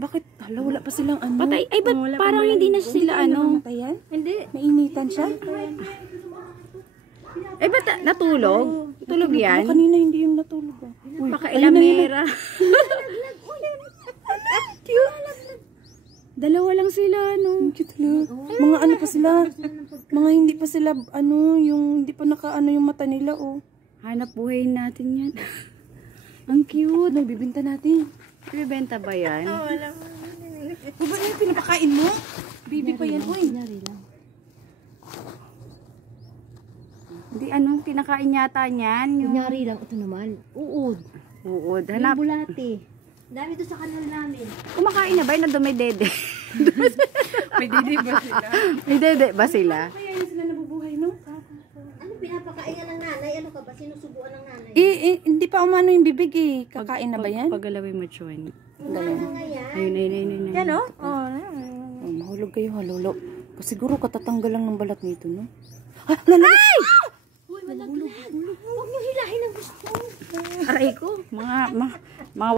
Bakit? Hala, wala pa silang ano. Patay. Ay, ba't parang hindi na sila ano? Hindi. Mainitan siya? Eh, ba't natulog? Tulog yan? Kanina hindi yung natulog. Pakailamera. Dalawa lang sila, no? Cute lang. Mga ano pa sila? Mga hindi pa sila, ano, yung hindi pa naka-ano yung mata nila, oh. Hanap buhay natin yan. Ang cute. Nagbibinta natin. Ibibenta ba yan? Oo, alam mo. Ba yan, pinapakain mo? Baby pa yan, uy. Hindi, ano, kinakain yata niyan. Yung... Kunyari lang, ito naman. Uod. Uod. Yung Hanap. bulate. Dami to sa kanal namin. Kumakain na ba yun na dumidede? May didi ba sila? May dede ba sila? Kaya yun sila nabubuhay, no? Ano pinapakain ng nanay? Ano ka ba? Sinusubuan ng nanay? Hindi pa umano yung bibig, eh. Kakain na ba yan? Pagalawin mo, Chuen. Ngayon. Ayun. Yan, oh. Mahulog kayo, halolo. Siguro katatanggal lang ng balat nito, no? Ah, ay! Uy, malaglag. Huwag niyo hilahin ang gusto. Aray ko. Mga